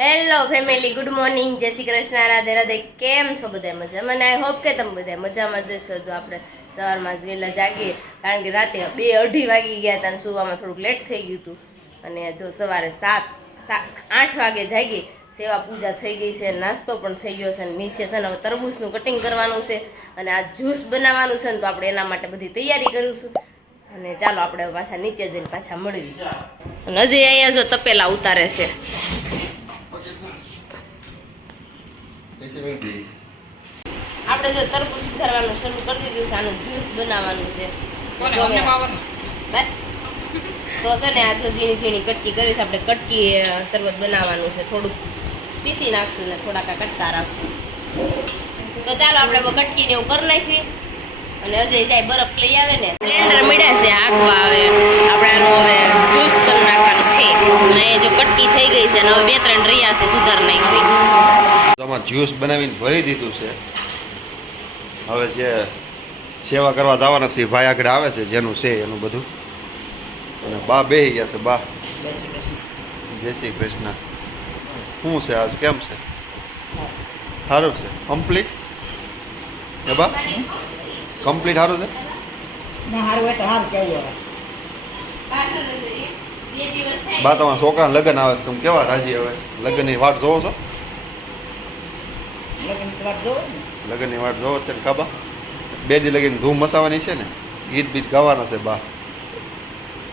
Hello family, good morning, જય શ્રી કૃષ્ણ, રાધે રાધે. કેમ છો બધા? મજામાં? આઈ હોપ કે તમે બધા મજામાં જ હશો. તો આપણે સવારમાં જ વહેલા જાગીએ, કારણ કે રાતે 2-2:30 વાગી ગયા હતા અને સુવામાં થોડુંક લેટ થઈ ગયું હતું. અને જો સવારે 7-8 વાગે જાગી, સેવા પૂજા થઈ ગઈ છે, નાસ્તો પણ થઈ ગયો છે. અને નીચે છે ને હવે તરબૂચનું કટિંગ કરવાનું છે અને આ જ્યુસ બનાવવાનું છે ને, તો આપણે એના માટે બધી તૈયારી કરીશું. અને ચાલો આપણે પાછા નીચે જઈને પાછા મળવી. અને હજી અહીંયા જો તપેલા ઉતારે છે. આપણે જો તરબૂચ સુધારવાનું શરૂ કરી દીધું છે, આનું જ્યુસ બનાવવાનું છે. તો છે ને આ જો ઝીણી ઝીણી કટકી કરી છે. આપણે કટકી શરબત બનાવવાનું છે, થોડુંક પીસી નાખશું ને થોડાક કટકા રાખશું. તો ચાલો આપણે કટકીને એવું કરી નાખીએ. અને અજય જાય બરફ લઈ આવે ને, બ્લેન્ડર મળ્યા છે આખવા આવે, આપણે આનું હવે જ્યુસ કરી નાખવાનું છે. અને જો કટકી થઈ ગઈ છે ને હવે 2-3 રહ્યા છે સુધાર નાખવી. આમાં જ્યુસ બનાવીને ભરી દીધું છે. હવે જે સેવા કરવા જવાના છે ભાઈ આગળ આવે છે, જેનું છે એનું બધું. અને બા બેસી ગયા છે. બા જય શ્રી કૃષ્ણ. શું છે આજ, કેમ છે? સારું છે? કમ્પ્લીટ એ બા? કમ્પ્લીટ સારું છે? બા તમારા છોકરાના લગ્ન આવે છે, તમે કેવા રાજી? હવે લગ્નની વાટ જોવો છો? લગ્નની વાટ જોવો અત્યારે કાબા? 2 દી લગીને ધૂમ મચાવવાની છે ને, ગીત બીત ગાવાના છે બા.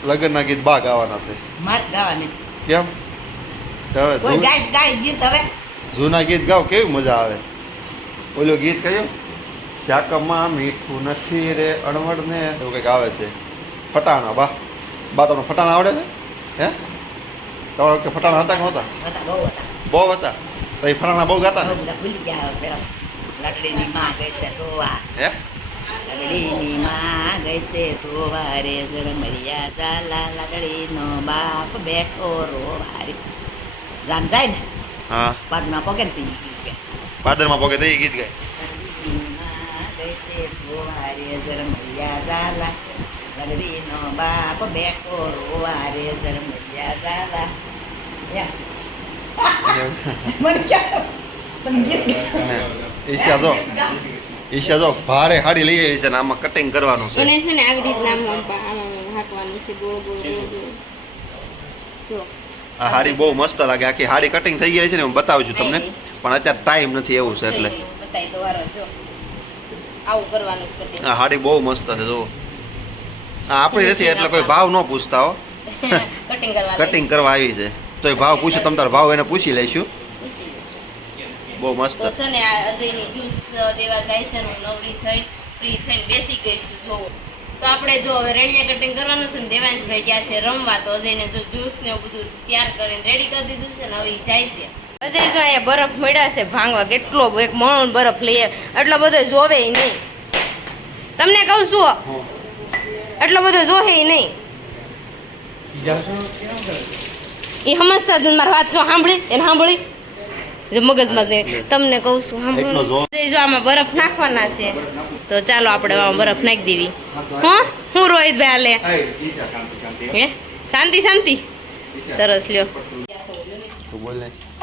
લગ્નના ગીત બા ગાવાના છે. કેમ? જૂના ગીત ગાવ, કેવી મજા આવે. ઓલું ગીત કયું? શાકમાં મીઠું નથી રે અણવડ ને, એવું કંઈક આવે છે. ફટાણા બા. બા તમને ફટાણા આવડે છે? હે તમારા વખતે ફટાણા હતા કે નહોતા? બહુ હતા. તો એ ફટાણા બહુ ગાતા ને? લકડીની માં ગઈ છે ધોવા, હે લકડીની માં ગઈ છે ધોવા રે ઝરમરિયા ઝાલા, લકડીનો બાપ બેઠો રોવા રે. જાન જાય ને હા, પગમાં પગે ને પી ગઈ. પાદરમાં પોકે દઈ ગીત ગાય. લકડીની માં ગઈ છે ધોવા રે ઝરમરિયા ઝાલા, લકડીનો બાપ બેઠો રોવા રે ઝરમરિયા ઝાલા. મને ક્યાં તમે ગીત ઈશા જો ભારે હાડી લઈ આવી છે ને, આમાં કટિંગ કરવાનું છે. અને છે ને આવી રીતના આમ હાંકવાનું છે, ગોળ ગોળ ગોળ ગોળ. જો આ હાડી બહુ મસ્ત લાગે. આખી હાડી કટિંગ થઈ ગઈ છે ને, હું બતાવું છું તમને, પણ અત્યારે ટાઈમ નથી એવું છે એટલે. બતાવી તો વારો જો આવું કરવાનું છે કટિંગ. આ હાડી બહુ મસ્ત છે. જો આ આપણી નથી એટલે કોઈ ભાવ ન પૂછતા હો. કટિંગ કરવા આવી છે તો એ ભાવ પૂછો, તમે તાર ભાવ એને પૂછી લઈશું. બહુ મસ્ત. તો છે ને આ અજયની જ્યુસ દેવા જાય છે ને, હું નવરી થઈ ફ્રી થઈને બેસી ગઈ છું. જોવો તો આપણે જો હવે રેડિયા કટિંગ કરવાનું છે ને, દેવાંશભાઈ ગયા છે રમવા, તો અજયને જો જ્યુસ ને એવું બધું તૈયાર કરીને રેડી કરી દીધું છે ને, હવે ઈ જાય છે. અજય જો અહીંયા બરફ મળ્યા છે ભાંગવા, કેટલો એક મણ બરફ લઈએ, એટલો બધો જોવે નહીં. તમને કહું છું એટલો બધો જોહે નહીં. એ સમજતા જ મારી વાત જો સાંભળી એને સાંભળી જો મગજમાં તમને કહું છું સાંભળો. જો આમાં બરફ નાખવાના છે, તો ચાલો આપણે આમાં બરફ નાખી દેવી. હા હું રોહિતભાઈ હાલે હે શાંતિ શાંતિ સરસ લ્યો.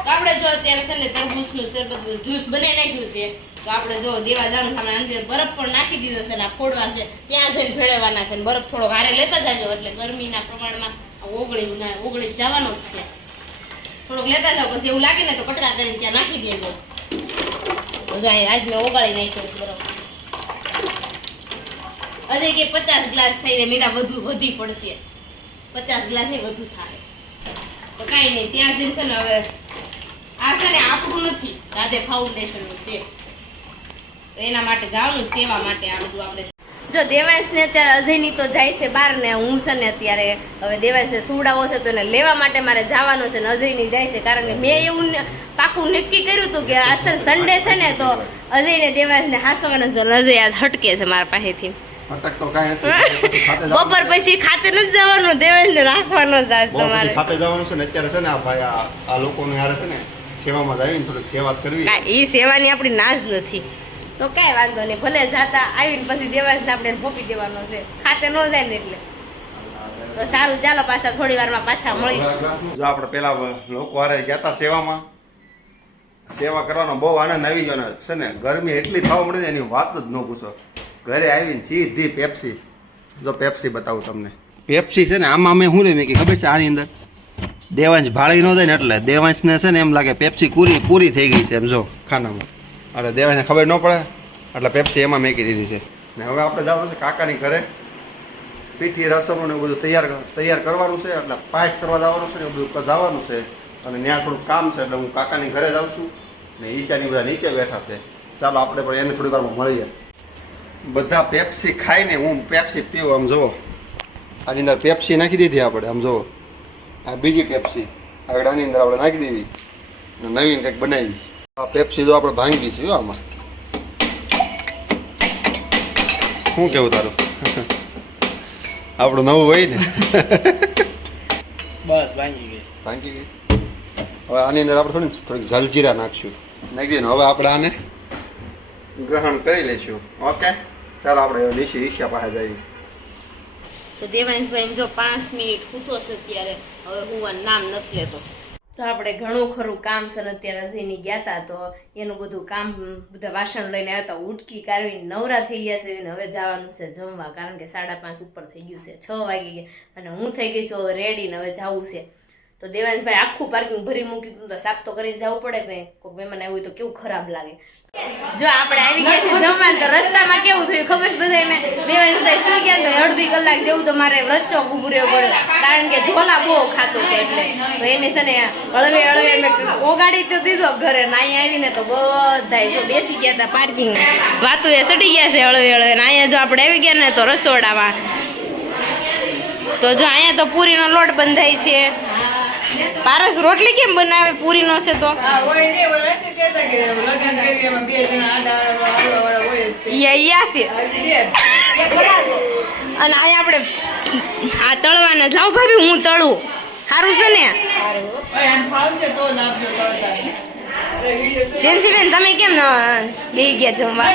આપણે જો અત્યારે છે ને તરબૂચનું શરબત જ્યુસ બનાવી નાખ્યું છે, તો આપણે જો દેવા જવાનું અંદર બરફ પણ નાખી દીધો છે ને, ફોડવા છે ત્યાં જઈને ભેળવવાના છે. બરફ થોડો ભારે લેતા જાજો, એટલે ગરમીના પ્રમાણમાં ઓગળી જવાનો જ છે. થોડોક લેતા જાવ, પછી એવું લાગે ને તો કટકા કરીને ત્યાં નાખી દેજો. તો જો આજ મેં ઓગાળી નાખ્યો છે બરફ. અજય કે 50 ગ્લાસ થઈ રહે, મીરા વધી પડશે. 50 ગ્લાસ ને વધુ થાય તો કાંઈ નહીં. ત્યાં જઈને છે ને હવે આ છે ને આપણું નથી, રાધે ફાઉન્ડેશનનું છે, તો એના માટે જવાનું સેવા માટે આ બધું આપણે. જો દેવાંશ ને અત્યારે અજયની તો જાય છે બહાર ને, હું છે ને અત્યારે હવે દેવાંશને સુવડાવો છે તો એને લેવા માટે મારે જવાનું છે ને અજયની જાય છે. કારણ કે મેં એવું પાકું નક્કી કર્યું હતું કે આ સન્ડે છે ને, તો અજયને દેવાંશને હાંસવાના છે. અજય આજ હટકે છે મારા પાસેથી. બપોર પછી ખાતે નથી જવાનું, દેવાંશને રાખવાનો જ આજ તમારે ખાતે જવાનું છે ને. અત્યારે છે ને આ ભાઈ આ લોકોને યાર છે ને સેવામાં જઈને થોડીક સેવા કરવી. એ સેવાની આપણી ના જ નથી, તો કાંઈ વાંધો નહીં. ભલે જાતા આવીને પછી દેવાંશને આપણે ફોપી દેવાનો છે, ખાતે ન જાય ને એટલે. તો સારું, ચાલો પાછા થોડી વારમાં પાછા મળીશું. જો આપણે પેલા લોકો હારે ગયા હતા સેવામાં, સેવા કરવાનો બહુ આનંદ આવી ગયો ને છે ને ગરમી એટલી થવા મળે ને એની વાત જ ન પૂછો. ઘરે આવીને સીધી પેપ્સી, જો પેપ્સી બતાવું તમને. પેપ્સી છે ને આમાં અમે શું લે મેં કે ખબર છે આની અંદર દેવાંશ ભાળી ન જાય ને એટલે દેવાંશને છે ને એમ લાગે પેપ્સી પૂરી થઈ ગઈ છે એમ જો ખાનામાં. એટલે દેવાંશને ખબર ન પડે એટલે પેપ્સી એમાં મેકી દીધી છે. ને હવે આપણે જવાનું છે કાકાની ઘરે, પીઠી રસમનું ને એવું બધું તૈયાર કરવાનું છે, એટલે પાયસ કરવા જવાનું છે ને એવું બધું જવાનું છે. અને ત્યાં થોડુંક કામ છે એટલે હું કાકાની ઘરે જાઉં છું ને ઈશાની બધા નીચે બેઠા છે. ચાલો આપણે પણ એને થોડી વારમાં મળીએ. બધા પેપ્સી ખાઈને હું પેપ્સી પીવું. આમ જુઓ આની અંદર પેપ્સી નાખી દીધી આપણે. આમ જુઓ આ બીજી પેપ્સી આગળ આની અંદર આપણે નાખી દેવી ને નવીન કંઈક બનાવી. આ પેપ્સી જો આપણે ભાંગી છે આમાં. શું કેવું તારું? આપણું નવું હોય ને. બસ ભાંગી ગઈ. ભાંગી ગઈ. હવે આની અંદર આપણે થોડીક જલજીરા નાખશું. નાખી દઈએ. હવે આપણે આને ગ્રહણ કરી લઈશું. ઓકે ચાલો આપણે નીચે ઈશા પાસે જઈએ. તો દેવાંશભાઈ જો 5 મિનિટ સૂતો છે અત્યારે, હવે હું નામ નથી લેતો. તો આપણે ઘણું ખરું કામ છે ને અત્યારે જઈને ગયા હતા તો એનું બધું કામ બધા વાસણ લઈને આવ્યા હતા, ઉટકી કાઢીને નવરા થઈ ગયા છે ને હવે જવાનું છે જમવા, કારણ કે 5:30 ઉપર થઈ ગયું છે, 6 વાગી ગયા અને હું થઈ ગઈ છું રેડી ને હવે જવું છે. તો દેવાંશભાઈ આખું પાર્કિંગ ભરી મૂકી દીધું તો સાફ તો કરીને જવું પડે કે નહીં, કોઈ મહેમાન આવ્યું તો કેવું ખરાબ લાગે. જો આપણે આવી ગયા છીએ જમવાનું તો રસ્તામાં કેવું થયું ખબર છે બધાને, દેવાંશભાઈ સુઈ ગયા તો અડધી કલાક જેવું તો મારે વચ્ચો ઊભું રહેવું પડ્યું, કારણ કે ઝોલા બહુ ખાતો હતો એટલે. તો એને છે ને હળવે મેં ઓગાડી તો દીધો ઘરે, નાઈ આવીને તો બધા જો બેસી ગયા હતા પાર્કિંગ, વાતું એ ચડી ગયા છે હળવે ને અહીંયા જો આપણે આવી ગયા ને તો રસોડામાં તો જો અહીંયા તો પૂરીનો લોટ બંધાય છે. પારસ રોટલી કેમ બનાવે પૂરી નો છે તો? અને અહીંયા આપણે આ તળવાના લાવ ભાભી હું તળું સારું છે ને. જેન્સીબેન તમે કેમ બેસી ગયા જમવા?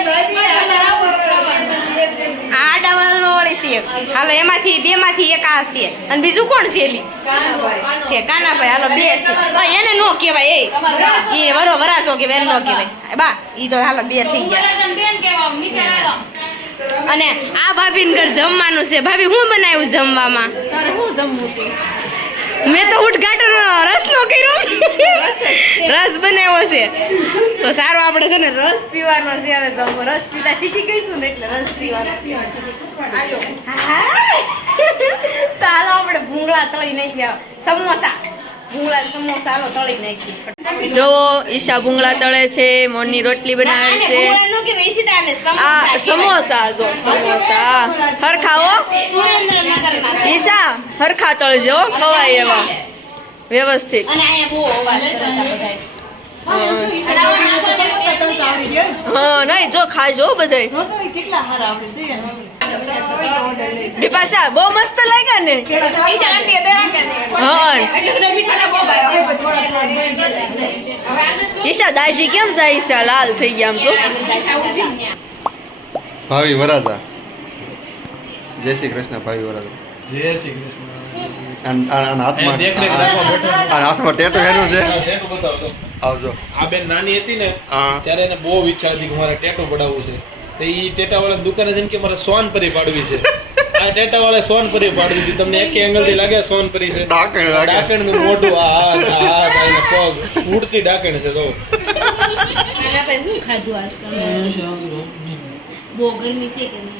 આડા વાળી છે હાલો, એમાંથી 2 માંથી એક આ છે અને બીજું કોણ છે? એલી કાનાભાઈ હાલો 2 છે. એને નો કહેવાય, એ વરો વરાસો કે એને નો કહેવાય બા, ઈ તો હાલો 2 થઈ ગયા. અને આ ભાભીને ઘર જમવાનું છે. ભાભી શું બનાવ્યું જમવામાં? મેં તો ઉઠઘાટન રસ નો કર્યો, રસ બનાવ્યો છે. તો સારું આપણે છે ને રસ પીવાનો છે. હવે તો રસ પીતા શીખી ગઈશું ને એટલે રસ પીવાનો. ચાલો આપણે ભૂંગળા તળી નાખ્યા, સમોસા ભૂંગળા સમોસા હાલો તળી નાખીએ. જો ઈશા ભૂંગળા તળે છે, મોની રોટલી બનાવે છે. આ સમોસા જો સમોસા હરખાઓ ઈશા હરખા તળજો, ખવાય એવા વ્યવસ્થિત. અને અહીંયા બહુ અવાજ કરે છે બધાય. હા નહીં જો ખાજો બધાય. બિપાશા બહુ મસ્ત લાગ્યા ને. ઈશા આંટીએ દયા કરે. હા એટલે બધા મીઠા બહુ ભાવે. ઈશા દાજી કેમ જાય? ઈશા લાલ થઈ ગયા આમ તો. ભાવી વરાજા, જય શ્રી કૃષ્ણ. ભાવી વરાજા, જય શ્રી કૃષ્ણ. હાથમાં ટેટો હેરો છે. આવજો. આ બેન નાની હતી ને હા ત્યારે એને બહુ ઈચ્છા હતી કે મારે ટેટો પડાવવું છે. તો ઈ ટેટા વાળા દુકાને જઈને કે મારે સોનપરી પાડવી છે. આ ટેટા વાળા સોનપરી પાડવી હતી. તમને એક એંગલ થી લાગે સોનપરી છે? ડાકણ નું મોઢું, આ પગ ઉડતી ડાકણ છે. તો આના પર હું ખાધું આજ તમે? બહુ ગરમી છે કે નહીં?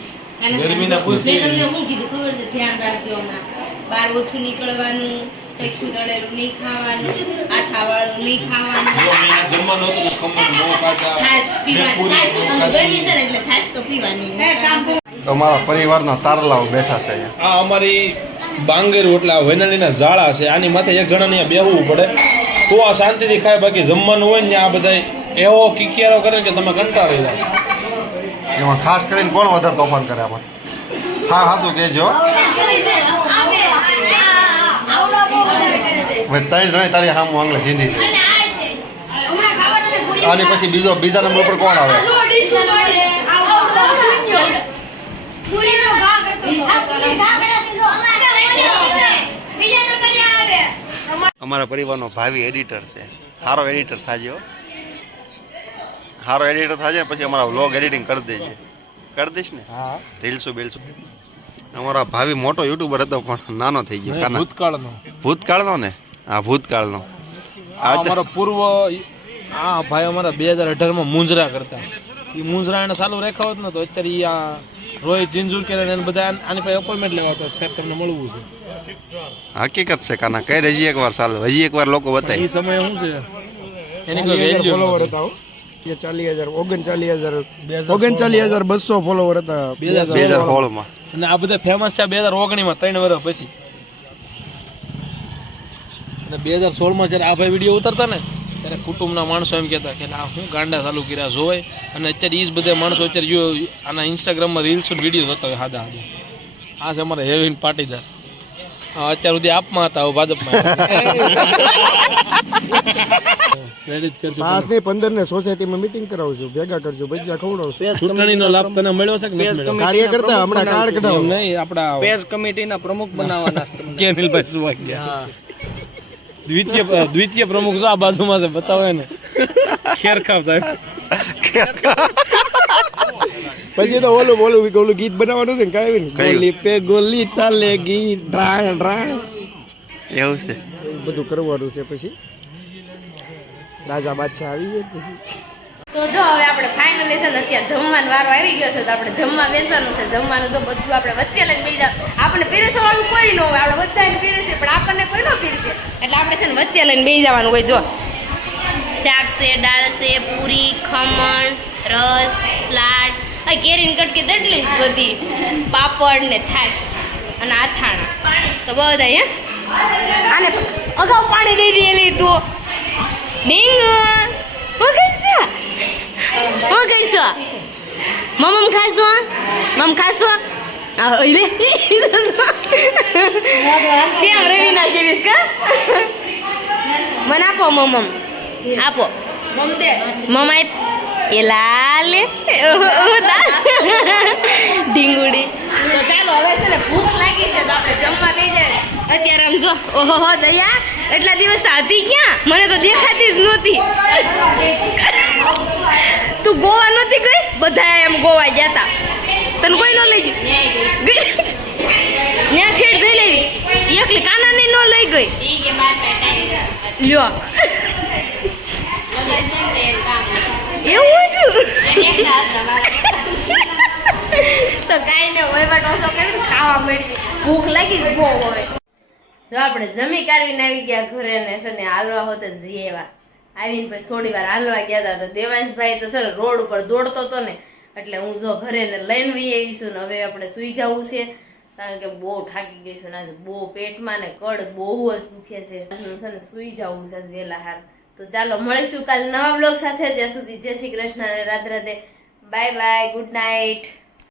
ગરમીના પૂછતી મેં તમને શું કીધું ખબર છે? ધ્યાન રાખજો હમણાં. બહાર ઓછું નીકળવાનું, તીખું તળેલું નહીં ખાવાનું, આથાવાળું નહીં ખાવાનું. જમવાનું હતું ખમણ બહુ કાચા. છાશ પીવાની, છાશ તો તમને ગરમી છે ને એટલે છાશ તો પીવાની. અમારા પરિવારના તારલાઓ બેઠા છે અહીંયા. આ અમારી બાંગર ઓટલા વેનાલીના ઝાડા છે. આની માથે એક જણાને અહીંયા બેહવું પડે તો આ શાંતિથી ખાય. બાકી જમવાનું હોય ને આ બધા એવો કિકિયારો કરે કે તમે કંટાળી જાય. એમાં ખાસ કરીને કોણ વધારે તોફાન કરે આમાં? હા હાસું કહેજો. ભાઈ 3 જણા તારી સામે આંગળે હિન્દી છે. આની પછી બીજા નંબર પર કોણ આવે? અમારા પરિવારનો ભાવિ એડિટર છે. સારો એડિટર થાજો. સારો એડિટર થાય છે પછી અમારા વ્લોગ એડિટિંગ કરી દેજે. કરી દઈશ ને? હા રીલ્સો બિલ્સો. અમારો ભાવી મોટો યુટ્યુબર હતો પણ નાનો થઈ ગયો. કાના ભૂતકાળનો ભૂતકાળનો ને? હા ભૂતકાળનો. આ અમારો પૂર્વ આ ભાઈ અમારા 2018 માં મુંજરા કરતા. એ મુંજરા એને ચાલુ રાખ્યા હોત ને તો અત્યારે ઈ આ રોહિત જિંજુરકર એને બધા આની પાસે અપોઇન્ટમેન્ટ લેવા તો સાહેબ તમને મળવું છે. હકીકત છે કાના. કઈ હજી એકવાર ચાલુ, હજી એકવાર લોકો એ બતાય. સમયે શું છે એની કોઈ વેલ્યુ ફોલોવર હતા હો. એ 39,200 ફોલોવર હતા 2016 માં. અને આ બધા ફેમસ છે 2019 માં 3 વર્ષ પછી. અને 2016 માં જ્યારે આ ભાઈ વિડીયો ઉતારતા ને ત્યારે કુટુંબના માણસો એમ કહેતા કે આ શું ગાંડા ચાલુ કર્યા જોવાય. અને અત્યારે એ જ બધા માણસો અત્યારે આના ઇન્સ્ટાગ્રામમાં રીલ્સ અને વિડીયો જોતા હોય હાદા હાદા. આ છે અમારા હેવીન પાટીદાર. અત્યાર સુધી આપમાં હતા હવે ભાજપમાં. ક્રેડિટ કરજો. 5 ને 15 ને સોસાયટીમાં મીટિંગ કરાવશું, ભેગા કરજો, ભજીયા ખવડાવશું. ચૂંટણીનો લાભ તને મળ્યો છે કે નથી મળ્યો? કાર્યકર્તા હમણાં કાર્ડ કઢાવો. એમ નહીં આપણા પેજ કમિટીના પ્રમુખ બનાવવાના છે તમને. કેનિલભાઈ સુવાગ્યા દ્વિતીય પ્રમુખ છો આ બાજુમાં છે બતાવો ને ખેરખાવ સાહેબ. પછી તો ઓલું ગીત બનાવવાનું છે ને કાંઈ નહીં. ગોલી પે ગોલી ચાલેગી ડ્રાણ ડ્રાણ એવું છે. બધું કરવાનું છે. પછી રાજા બાદશાહ આવી જાય પછી. તો જો હવે આપણે ફાઇનલી છે ને અત્યારે જમવાનો વારો આવી ગયો છે તો આપણે જમવા બેસવાનું છે. જમવાનું જો બધું આપણે વચ્ચે લઈને બેસી જાવ. આપણને પીરસવા વાળું કોઈ ન હોય, આપણે બધાને પીરસીએ પણ આપણને કોઈ ન પીરસે એટલે આપણે છે ને વચ્ચે લઈને બેસી જવાનું હોય. જો શાક છે, દાળ છે, પૂરી, ખમણ, રસ, સલાડ, કેરીની કટકી તેટલી જ બધી, પાપડ ને છાશ અને આથાણા તો બધા હે. આને અગાઉ પાણી દઈ દઈએ એલી તું ડીંગ હું કરશો મમ ખાશો શ્યામ રવિના જેવીસ કા મને આપો મમ આપો મમ આપ એ લાલ ઢીંગુડી. તો ચાલો હવે છે ને ભૂખ લાગી છે તો આપણે જમવા બેસી જાય. અત્યારે આમ જો ઓહો દયા એટલા દિવસ હતી ક્યાં? મને તો દેખાતી જ નહોતી. તું ગોવા નહોતી ગઈ? બધા એમ ગોવા ગયા હતા. તને કોઈ ન લઈ ગયું? ત્યાં છેડ જઈ લેવી એકલી કાનાને ન લઈ ગઈ લ્યો એવું હતું. તો કાંઈ ને વહીવટ ઓછો કરીને ખાવા મળી. ભૂખ લાગી જ બહુ હોય. જો આપણે જમી કાઢવીને આવી ગયા ઘરે ને છે ને હાલવા હોત જ જઈએ એવા. આવીને પછી થોડી વાર હાલવા ગયા હતા તો દેવાંશભાઈ તો સર રોડ ઉપર દોડતો હતો ને એટલે હું જો ઘરે ને લઈને વહી આવીશું ને હવે આપણે સૂઈ જવું છે કારણ કે બહુ થાકી ગઈ છું ને આજે બહુ પેટમાં ને કડ બહુ જ દુખે છે. છે ને સૂઈ જવું છે વહેલા હાર. તો ચાલો મળીશું કાલે નવા બ્લોગ સાથે. ત્યાં સુધી જય શ્રી કૃષ્ણ અને Radhe Radhe. Bye bye, good night.